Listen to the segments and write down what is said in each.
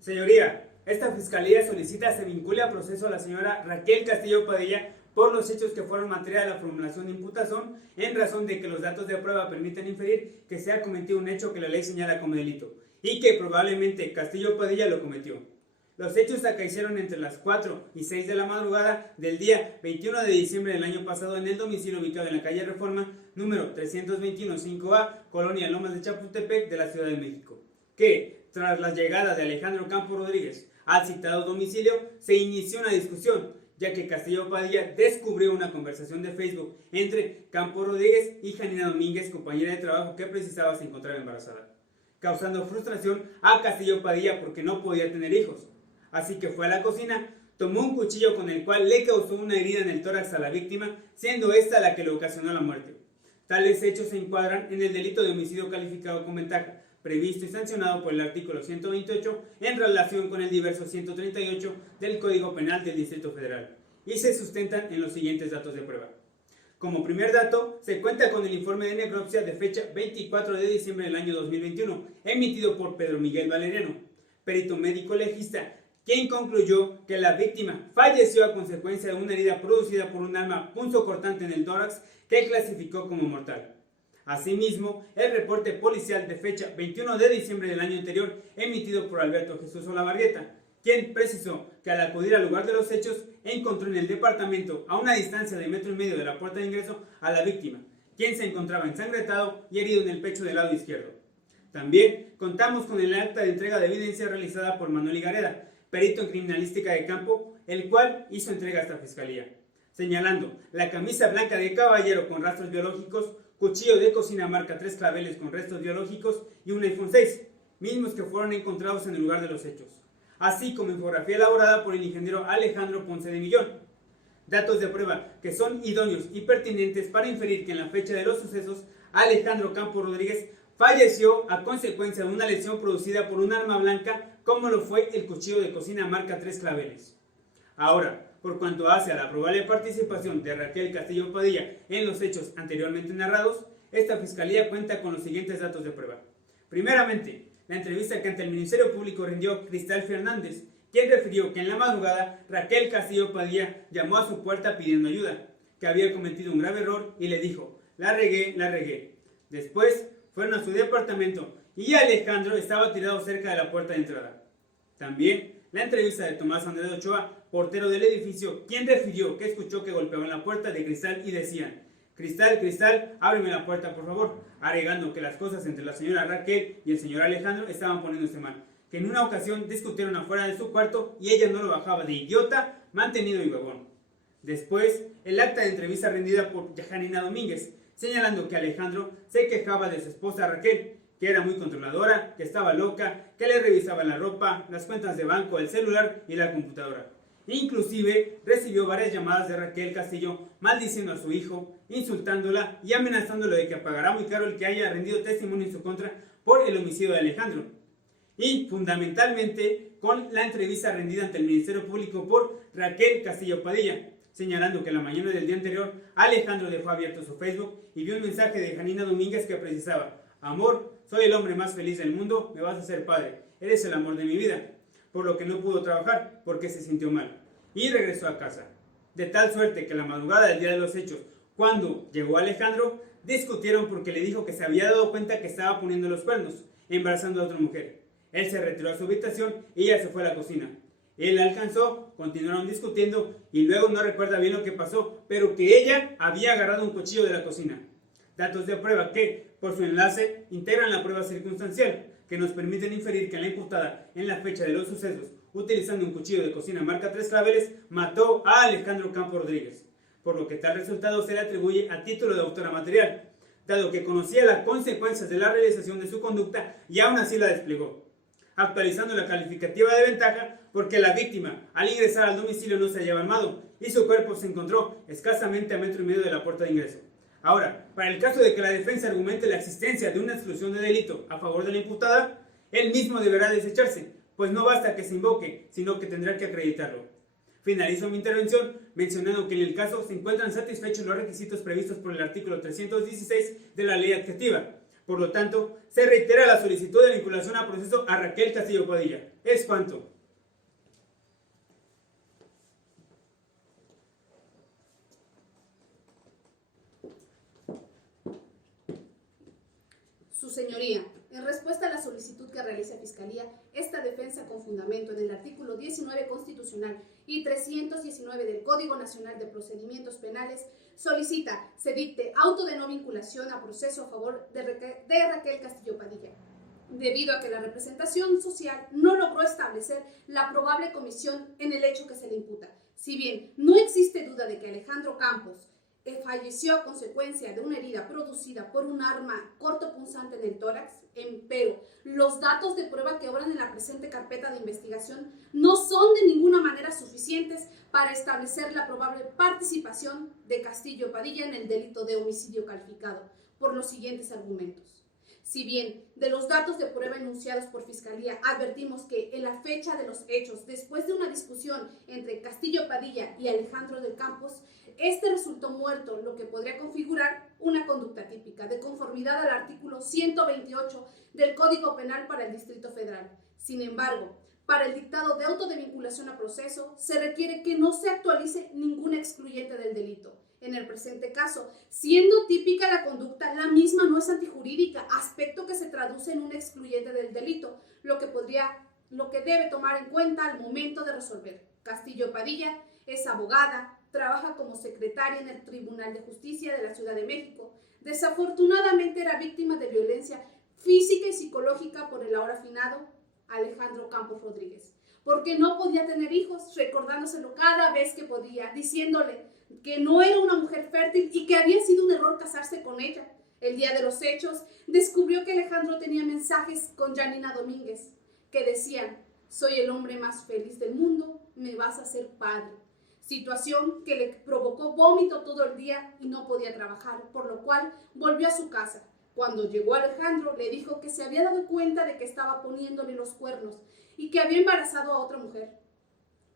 Señoría, esta fiscalía solicita se vincule a proceso a la señora Raquel Castillo Padilla por los hechos que fueron materia de la formulación de imputación en razón de que los datos de prueba permiten inferir que se ha cometido un hecho que la ley señala como delito y que probablemente Castillo Padilla lo cometió. Los hechos acaecieron entre las 4 y 6 de la madrugada del día 21 de diciembre del año pasado en el domicilio ubicado en la calle Reforma, número 321 5A, Colonia Lomas de Chapultepec de la Ciudad de México, que, tras la llegada de Alejandro Campos Rodríguez al citado domicilio, se inició una discusión, ya que Castillo Padilla descubrió una conversación de Facebook entre Campos Rodríguez y Janina Domínguez, compañera de trabajo que precisaba se encontraba embarazada, causando frustración a Castillo Padilla porque no podía tener hijos. Así que fue a la cocina, tomó un cuchillo con el cual le causó una herida en el tórax a la víctima, siendo esta la que le ocasionó la muerte. Tales hechos se encuadran en el delito de homicidio calificado con ventaja, previsto y sancionado por el artículo 128 en relación con el diverso 138 del Código Penal del Distrito Federal, y se sustentan en los siguientes datos de prueba. Como primer dato, se cuenta con el informe de necropsia de fecha 24 de diciembre del año 2021, emitido por Pedro Miguel Valeriano, perito médico legista, quien concluyó que la víctima falleció a consecuencia de una herida producida por un arma punzocortante en el tórax que clasificó como mortal. Asimismo, el reporte policial de fecha 21 de diciembre del año anterior, emitido por Alberto Jesús Olavarrieta, quien precisó que al acudir al lugar de los hechos, encontró en el departamento, a una distancia de 1,5 metros de la puerta de ingreso, a la víctima, quien se encontraba ensangrentado y herido en el pecho del lado izquierdo. También contamos con el acta de entrega de evidencia realizada por Manuel Higareda, perito en criminalística de campo, el cual hizo entrega a esta fiscalía, señalando la camisa blanca de caballero con rastros biológicos, cuchillo de cocina marca 3 claveles con restos biológicos y un iPhone 6, mismos que fueron encontrados en el lugar de los hechos, así como infografía elaborada por el ingeniero Alejandro Ponce de Millón. Datos de prueba que son idóneos y pertinentes para inferir que en la fecha de los sucesos, Alejandro Campos Rodríguez falleció a consecuencia de una lesión producida por un arma blanca, como lo fue el cuchillo de cocina marca 3 claveles. Ahora, por cuanto hace a la probable participación de Raquel Castillo Padilla en los hechos anteriormente narrados, esta fiscalía cuenta con los siguientes datos de prueba. Primeramente, la entrevista que ante el Ministerio Público rindió Cristal Fernández, quien refirió que en la madrugada Raquel Castillo Padilla llamó a su puerta pidiendo ayuda, que había cometido un grave error y le dijo: la regué. Después fueron a su departamento y Alejandro estaba tirado cerca de la puerta de entrada. También la entrevista de Tomás Andrés Ochoa, portero del edificio, quien refirió que escuchó que golpeaban la puerta de Cristal y decían: Cristal, ábreme la puerta por favor, agregando que las cosas entre la señora Raquel y el señor Alejandro estaban poniéndose mal, que en una ocasión discutieron afuera de su cuarto y ella no lo bajaba de idiota, mantenido y huevón. Después, el acta de entrevista rendida por Janina Domínguez, señalando que Alejandro se quejaba de su esposa Raquel, que era muy controladora, que estaba loca, que le revisaba la ropa, las cuentas de banco, el celular y la computadora. Inclusive recibió varias llamadas de Raquel Castillo maldiciendo a su hijo, insultándola y amenazándolo de que pagará muy caro el que haya rendido testimonio en su contra por el homicidio de Alejandro. Y fundamentalmente con la entrevista rendida ante el Ministerio Público por Raquel Castillo Padilla, señalando que la mañana del día anterior Alejandro dejó abierto su Facebook y vio un mensaje de Janina Domínguez que precisaba: amor, soy el hombre más feliz del mundo, me vas a hacer padre, eres el amor de mi vida, por lo que no pudo trabajar porque se sintió mal, y regresó a casa. De tal suerte que la madrugada del día de los hechos, cuando llegó Alejandro, discutieron porque le dijo que se había dado cuenta que estaba poniendo los cuernos, embarazando a otra mujer. Él se retiró a su habitación y ella se fue a la cocina. Él la alcanzó, continuaron discutiendo y luego no recuerda bien lo que pasó, pero que ella había agarrado un cuchillo de la cocina. Datos de prueba que, por su enlace, integran la prueba circunstancial, que nos permiten inferir que la imputada, en la fecha de los sucesos, utilizando un cuchillo de cocina marca 3 claveles, mató a Alejandro Campos Rodríguez, por lo que tal resultado se le atribuye a título de autora material, dado que conocía las consecuencias de la realización de su conducta y aún así la desplegó, actualizando la calificativa de ventaja porque la víctima, al ingresar al domicilio, no se hallaba armado y su cuerpo se encontró escasamente a 1,5 metros de la puerta de ingreso. Ahora, para el caso de que la defensa argumente la existencia de una exclusión de delito a favor de la imputada, él mismo deberá desecharse, pues no basta que se invoque, sino que tendrá que acreditarlo. Finalizo mi intervención mencionando que en el caso se encuentran satisfechos los requisitos previstos por el artículo 316 de la ley adjetiva, Por lo tanto, se reitera la solicitud de vinculación a proceso a Raquel Castillo Padilla. Es cuanto. Su señoría, en respuesta a la solicitud que realiza Fiscalía, esta defensa con fundamento en el artículo 19 constitucional y 319 del Código Nacional de Procedimientos Penales, solicita se dicte auto de no vinculación a proceso a favor de Raquel Castillo Padilla, debido a que la representación social no logró establecer la probable comisión en el hecho que se le imputa. Si bien no existe duda de que Alejandro Campos falleció a consecuencia de una herida producida por un arma cortopunzante en el tórax, pero los datos de prueba que obran en la presente carpeta de investigación no son de ninguna manera suficientes para establecer la probable participación de Castillo Padilla en el delito de homicidio calificado, por los siguientes argumentos. Si bien de los datos de prueba enunciados por Fiscalía advertimos que en la fecha de los hechos, después de una discusión entre Castillo Padilla y Alejandro del Campos, este resultó muerto, lo que podría configurar una conducta típica, de conformidad al artículo 128 del Código Penal para el Distrito Federal. Sin embargo, para el dictado de auto de vinculación a proceso, se requiere que no se actualice ningún excluyente del delito. En el presente caso, siendo típica la conducta, la misma no es antijurídica, aspecto que se traduce en un excluyente del delito, lo que debe tomar en cuenta al momento de resolver. Castillo Padilla es abogada, trabaja como secretaria en el Tribunal de Justicia de la Ciudad de México. Desafortunadamente era víctima de violencia física y psicológica por el ahora finado Alejandro Campos Rodríguez, porque no podía tener hijos, recordándoselo cada vez que podía, diciéndole que no era una mujer fértil y que había sido un error casarse con ella. El día de los hechos, descubrió que Alejandro tenía mensajes con Janina Domínguez que decían: soy el hombre más feliz del mundo, me vas a hacer padre. Situación que le provocó vómito todo el día y no podía trabajar, por lo cual volvió a su casa. Cuando llegó Alejandro, le dijo que se había dado cuenta de que estaba poniéndole los cuernos y que había embarazado a otra mujer.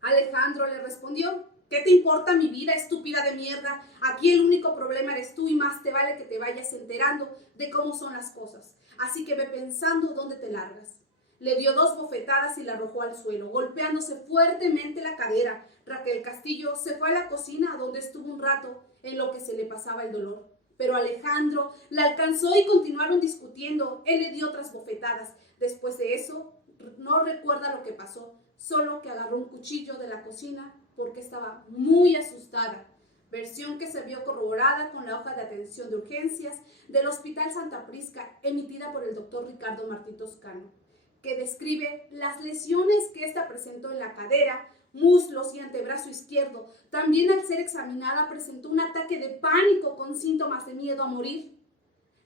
Alejandro le respondió: ¿qué te importa mi vida, estúpida de mierda? Aquí el único problema eres tú y más te vale que te vayas enterando de cómo son las cosas. Así que ve pensando dónde te largas. Le dio 2 bofetadas y la arrojó al suelo, golpeándose fuertemente la cadera. Raquel Castillo se fue a la cocina, donde estuvo un rato en lo que se le pasaba el dolor. Pero Alejandro la alcanzó y continuaron discutiendo. Él le dio otras bofetadas. Después de eso, no recuerda lo que pasó, solo que agarró un cuchillo de la cocina porque estaba muy asustada. Versión que se vio corroborada con la hoja de atención de urgencias del Hospital Santa Prisca, emitida por el doctor Ricardo Martín Toscano, que describe las lesiones que ésta presentó en la cadera, muslos y antebrazo izquierdo. También, al ser examinada, presentó un ataque de pánico con síntomas de miedo a morir.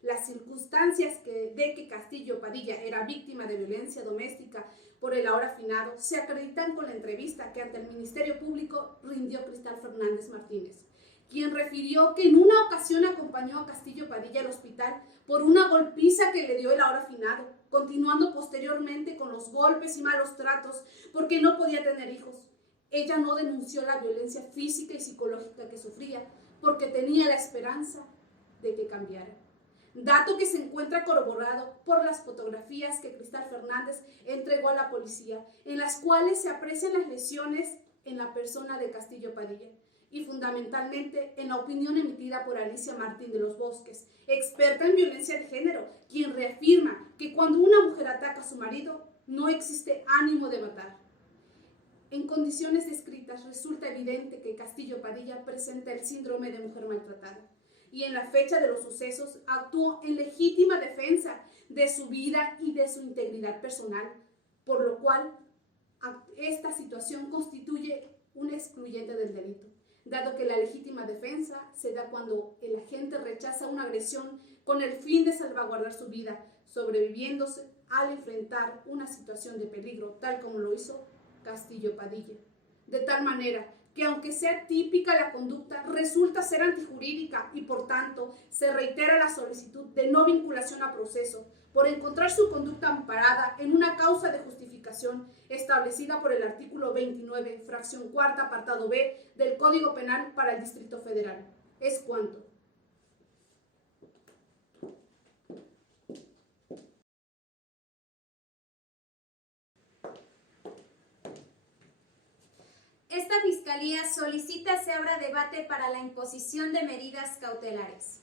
Las circunstancias de que Castillo Padilla era víctima de violencia doméstica por el ahora finado se acreditan con la entrevista que ante el Ministerio Público rindió Cristal Fernández Martínez, quien refirió que en una ocasión acompañó a Castillo Padilla al hospital por una golpiza que le dio el ahora finado, continuando posteriormente con los golpes y malos tratos porque no podía tener hijos. Ella no denunció la violencia física y psicológica que sufría porque tenía la esperanza de que cambiara. Dato que se encuentra corroborado por las fotografías que Cristal Fernández entregó a la policía, en las cuales se aprecian las lesiones en la persona de Castillo Padilla y fundamentalmente en la opinión emitida por Alicia Martín de los Bosques, experta en violencia de género, quien reafirma que cuando una mujer ataca a su marido no existe ánimo de matar. En condiciones descritas resulta evidente que Castillo Padilla presenta el síndrome de mujer maltratada y en la fecha de los sucesos actuó en legítima defensa de su vida y de su integridad personal, por lo cual esta situación constituye un excluyente del delito, dado que la legítima defensa se da cuando el agente rechaza una agresión con el fin de salvaguardar su vida, sobreviviéndose al enfrentar una situación de peligro, tal como lo hizo Castillo Padilla. De tal manera que, aunque sea típica la conducta, resulta ser antijurídica y, por tanto, se reitera la solicitud de no vinculación a proceso por encontrar su conducta amparada en una causa de justificación establecida por el artículo 29, fracción cuarta, apartado B del Código Penal para el Distrito Federal. Es cuanto. esta Fiscalía solicita se abra debate para la imposición de medidas cautelares.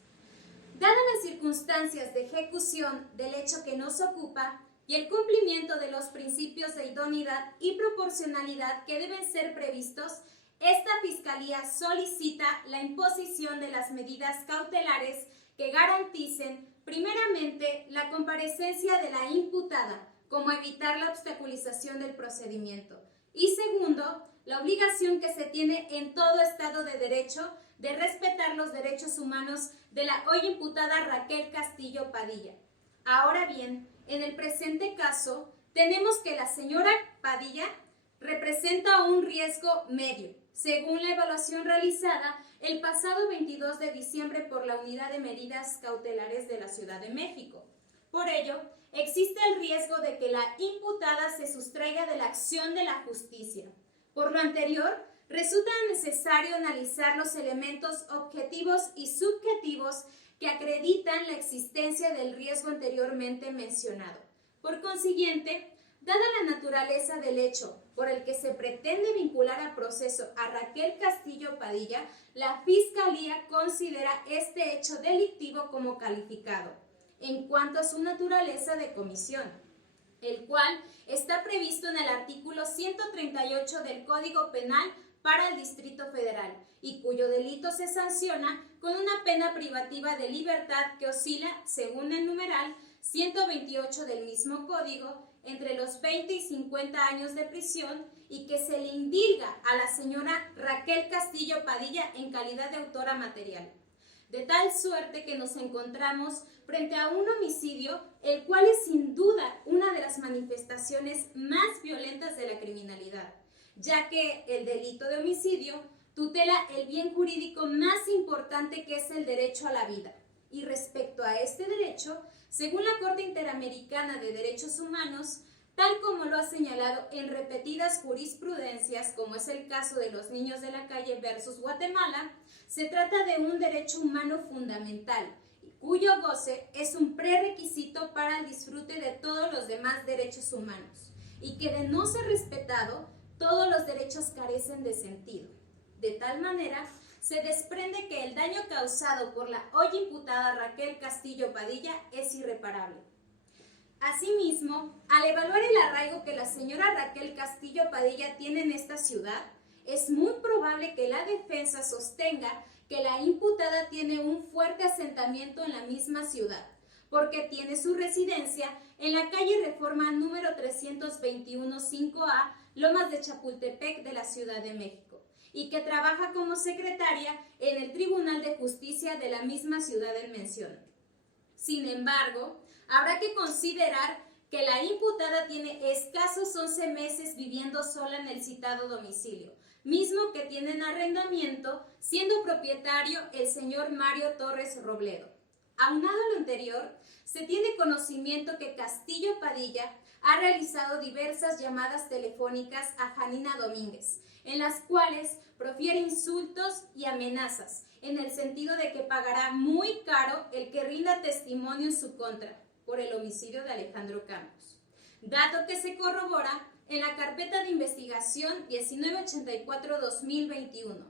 Dadas las circunstancias de ejecución del hecho que nos ocupa y el cumplimiento de los principios de idoneidad y proporcionalidad que deben ser previstos, esta Fiscalía solicita la imposición de las medidas cautelares que garanticen, primeramente, la comparecencia de la imputada, como evitar la obstaculización del procedimiento, y segundo, la obligación que se tiene en todo Estado de Derecho de respetar los derechos humanos de la hoy imputada Raquel Castillo Padilla. Ahora bien, en el presente caso, tenemos que la señora Padilla representa un riesgo medio, según la evaluación realizada el pasado 22 de diciembre por la Unidad de Medidas Cautelares de la Ciudad de México. Por ello, existe el riesgo de que la imputada se sustraiga de la acción de la justicia. Por lo anterior, resulta necesario analizar los elementos objetivos y subjetivos que acreditan la existencia del riesgo anteriormente mencionado. Por consiguiente, dada la naturaleza del hecho por el que se pretende vincular a proceso a Raquel Castillo Padilla, la Fiscalía considera este hecho delictivo como calificado, en cuanto a su naturaleza de comisión, el cual está previsto en el artículo 138 del Código Penal para el Distrito Federal y cuyo delito se sanciona con una pena privativa de libertad que oscila, según el numeral 128 del mismo código, entre los 20 y 50 años de prisión, y que se le indilga a la señora Raquel Castillo Padilla en calidad de autora material. De tal suerte que nos encontramos frente a un homicidio, el cual es sin duda una de las manifestaciones más violentas de la criminalidad, ya que el delito de homicidio tutela el bien jurídico más importante, que es el derecho a la vida. Y respecto a este derecho, según la Corte Interamericana de Derechos Humanos, tal como lo ha señalado en repetidas jurisprudencias, como es el caso de los niños de la calle versus Guatemala, se trata de un derecho humano fundamental, cuyo goce es un prerequisito para el disfrute de todos los demás derechos humanos, y que de no ser respetado, todos los derechos carecen de sentido. De tal manera, se desprende que el daño causado por la hoy imputada Raquel Castillo Padilla es irreparable. Asimismo, al evaluar el arraigo que la señora Raquel Castillo Padilla tiene en esta ciudad, es muy probable que la defensa sostenga que la imputada tiene un fuerte asentamiento en la misma ciudad, porque tiene su residencia en la calle Reforma número 321 5A, Lomas de Chapultepec de la Ciudad de México, y que trabaja como secretaria en el Tribunal de Justicia de la misma ciudad en mención. Sin embargo, habrá que considerar que la imputada tiene escasos 11 meses viviendo sola en el citado domicilio, mismo que tiene en arrendamiento, siendo propietario el señor Mario Torres Robledo. Aunado a lo anterior, se tiene conocimiento que Castillo Padilla ha realizado diversas llamadas telefónicas a Janina Domínguez, en las cuales profiere insultos y amenazas, en el sentido de que pagará muy caro el que rinda testimonio en su contra por el homicidio de Alejandro Campos, dato que se corrobora en la carpeta de investigación 1984-2021.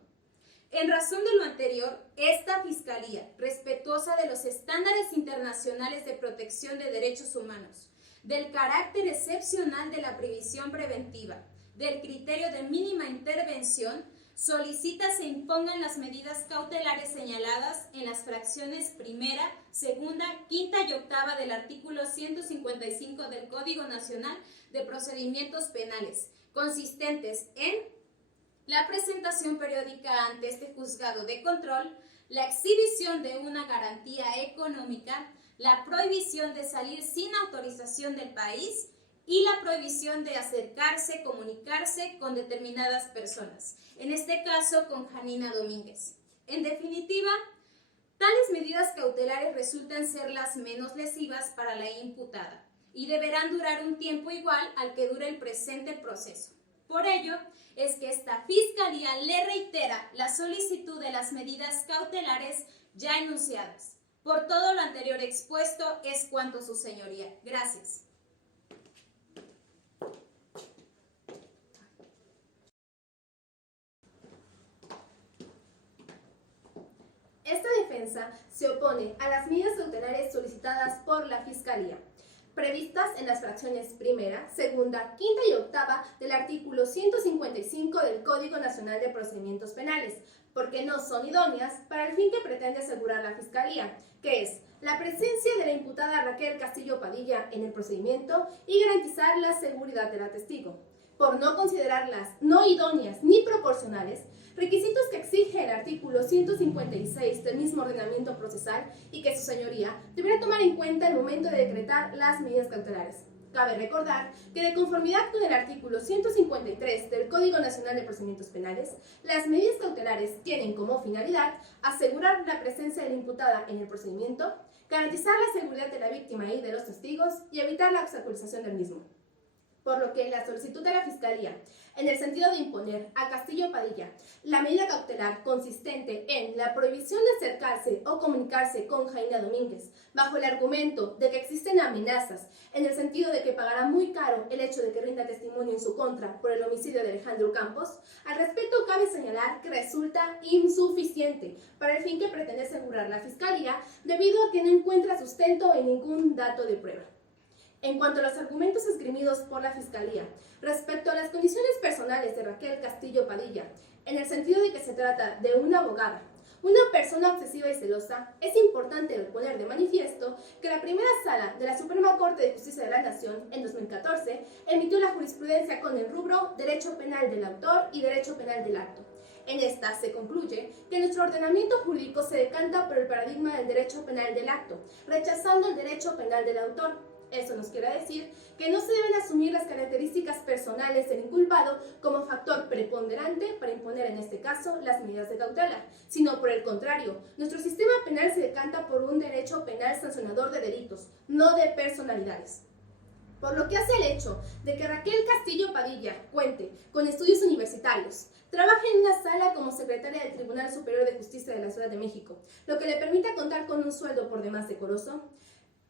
En razón de lo anterior, esta Fiscalía, respetuosa de los estándares internacionales de protección de derechos humanos, del carácter excepcional de la previsión preventiva, del criterio de mínima intervención, solicita se impongan las medidas cautelares señaladas en las fracciones primera, segunda, quinta y octava del artículo 155 del Código Nacional de Procedimientos Penales, consistentes en la presentación periódica ante este juzgado de control, la exhibición de una garantía económica, la prohibición de salir sin autorización del país y la prohibición de acercarse, comunicarse con determinadas personas, en este caso con Janina Domínguez. En definitiva, tales medidas cautelares resultan ser las menos lesivas para la imputada y deberán durar un tiempo igual al que dura el presente proceso. Por ello, es que esta Fiscalía le reitera la solicitud de las medidas cautelares ya enunciadas. Por todo lo anterior expuesto es cuanto, su señoría. Gracias. Esta defensa se opone a las medidas cautelares solicitadas por la Fiscalía, previstas en las fracciones primera, segunda, quinta y octava del artículo 155 del Código Nacional de Procedimientos Penales, porque no son idóneas para el fin que pretende asegurar la Fiscalía, que es la presencia de la imputada Raquel Castillo Padilla en el procedimiento y garantizar la seguridad del testigo. Por no considerarlas no idóneas ni proporcionales, requisitos que exige el artículo 156 del mismo ordenamiento procesal y que su señoría deberá tomar en cuenta al momento de decretar las medidas cautelares. Cabe recordar que de conformidad con el artículo 153 del Código Nacional de Procedimientos Penales, las medidas cautelares tienen como finalidad asegurar la presencia de la imputada en el procedimiento, garantizar la seguridad de la víctima y de los testigos y evitar la obstaculización del mismo. Por lo que la solicitud de la Fiscalía, en el sentido de imponer a Castillo Padilla la medida cautelar consistente en la prohibición de acercarse o comunicarse con Jaina Domínguez, bajo el argumento de que existen amenazas, en el sentido de que pagará muy caro el hecho de que rinda testimonio en su contra por el homicidio de Alejandro Campos, al respecto cabe señalar que resulta insuficiente para el fin que pretende asegurar la Fiscalía, debido a que no encuentra sustento en ningún dato de prueba. En cuanto a los argumentos esgrimidos por la Fiscalía respecto a las condiciones personales de Raquel Castillo Padilla, en el sentido de que se trata de una abogada, una persona obsesiva y celosa, es importante poner de manifiesto que la primera sala de la Suprema Corte de Justicia de la Nación, en 2014, emitió la jurisprudencia con el rubro Derecho Penal del Autor y Derecho Penal del Acto. En esta se concluye que nuestro ordenamiento jurídico se decanta por el paradigma del derecho penal del acto, rechazando el derecho penal del autor. Eso nos quiere decir que no se deben asumir las características personales del inculpado como factor preponderante para imponer en este caso las medidas de cautela, sino por el contrario, nuestro sistema penal se decanta por un derecho penal sancionador de delitos, no de personalidades. Por lo que hace al hecho de que Raquel Castillo Padilla cuente con estudios universitarios, trabaje en una sala como secretaria del Tribunal Superior de Justicia de la Ciudad de México, lo que le permita contar con un sueldo por demás decoroso,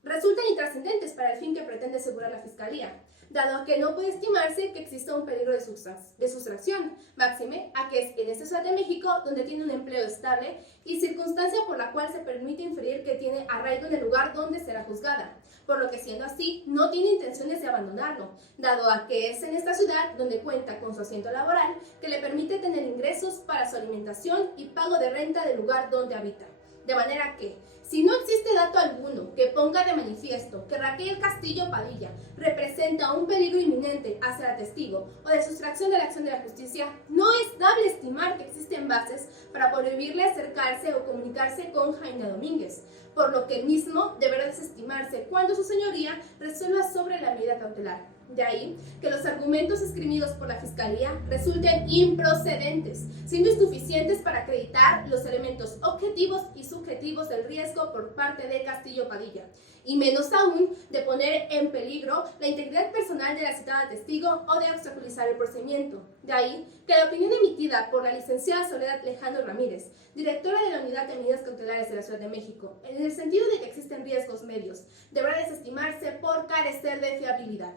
resultan intrascendentes para el fin que pretende asegurar la Fiscalía, dado que no puede estimarse que exista un peligro de sustracción, máxime a que es en esta Ciudad de México donde tiene un empleo estable y circunstancia por la cual se permite inferir que tiene arraigo en el lugar donde será juzgada, por lo que siendo así no tiene intenciones de abandonarlo, dado a que es en esta ciudad donde cuenta con su asiento laboral que le permite tener ingresos para su alimentación y pago de renta del lugar donde habita. De manera que, si no existe dato alguno que ponga de manifiesto que Raquel Castillo Padilla representa un peligro inminente hacia el testigo o de sustracción de la acción de la justicia, no es dable estimar que existen bases para prohibirle acercarse o comunicarse con Jaina Domínguez, por lo que el mismo deberá desestimarse cuando su señoría resuelva sobre la medida cautelar. De ahí que los argumentos esgrimidos por la Fiscalía resulten improcedentes, siendo insuficientes para acreditar los elementos objetivos y subjetivos del riesgo por parte de Castillo Padilla, y menos aún de poner en peligro la integridad personal de la citada testigo o de obstaculizar el procedimiento. De ahí que la opinión emitida por la licenciada Soledad Lejano Ramírez, directora de la Unidad de Medidas Cautelares de la Ciudad de México, en el sentido de que existen riesgos medios, deberá desestimarse por carecer de fiabilidad.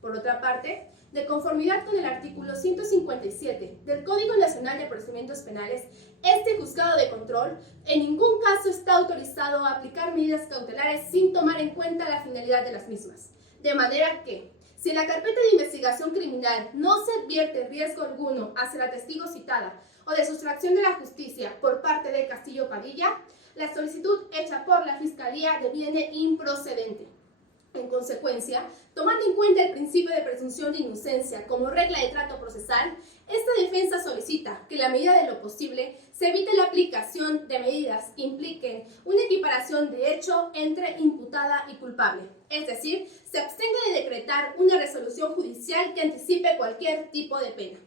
Por otra parte, de conformidad con el artículo 157 del Código Nacional de Procedimientos Penales, este juzgado de control en ningún caso está autorizado a aplicar medidas cautelares sin tomar en cuenta la finalidad de las mismas. De manera que, si en la carpeta de investigación criminal no se advierte riesgo alguno hacia la testigo citada o de sustracción de la justicia por parte de Castillo Padilla, la solicitud hecha por la Fiscalía deviene improcedente. En consecuencia, tomando en cuenta el principio de presunción de inocencia como regla de trato procesal, esta defensa solicita que en la medida de lo posible se evite la aplicación de medidas que impliquen una equiparación de hecho entre imputada y culpable, es decir, se abstenga de decretar una resolución judicial que anticipe cualquier tipo de pena.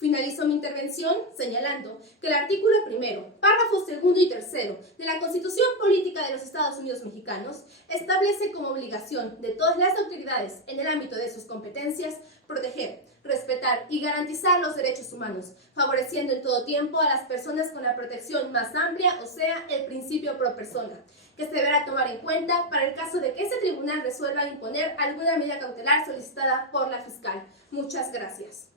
Finalizo mi intervención señalando que el artículo 1, párrafos 2 y 3 de la Constitución Política de los Estados Unidos Mexicanos establece como obligación de todas las autoridades en el ámbito de sus competencias proteger, respetar y garantizar los derechos humanos, favoreciendo en todo tiempo a las personas con la protección más amplia, o sea, el principio pro persona, que se deberá tomar en cuenta para el caso de que ese tribunal resuelva imponer alguna medida cautelar solicitada por la fiscal. Muchas gracias.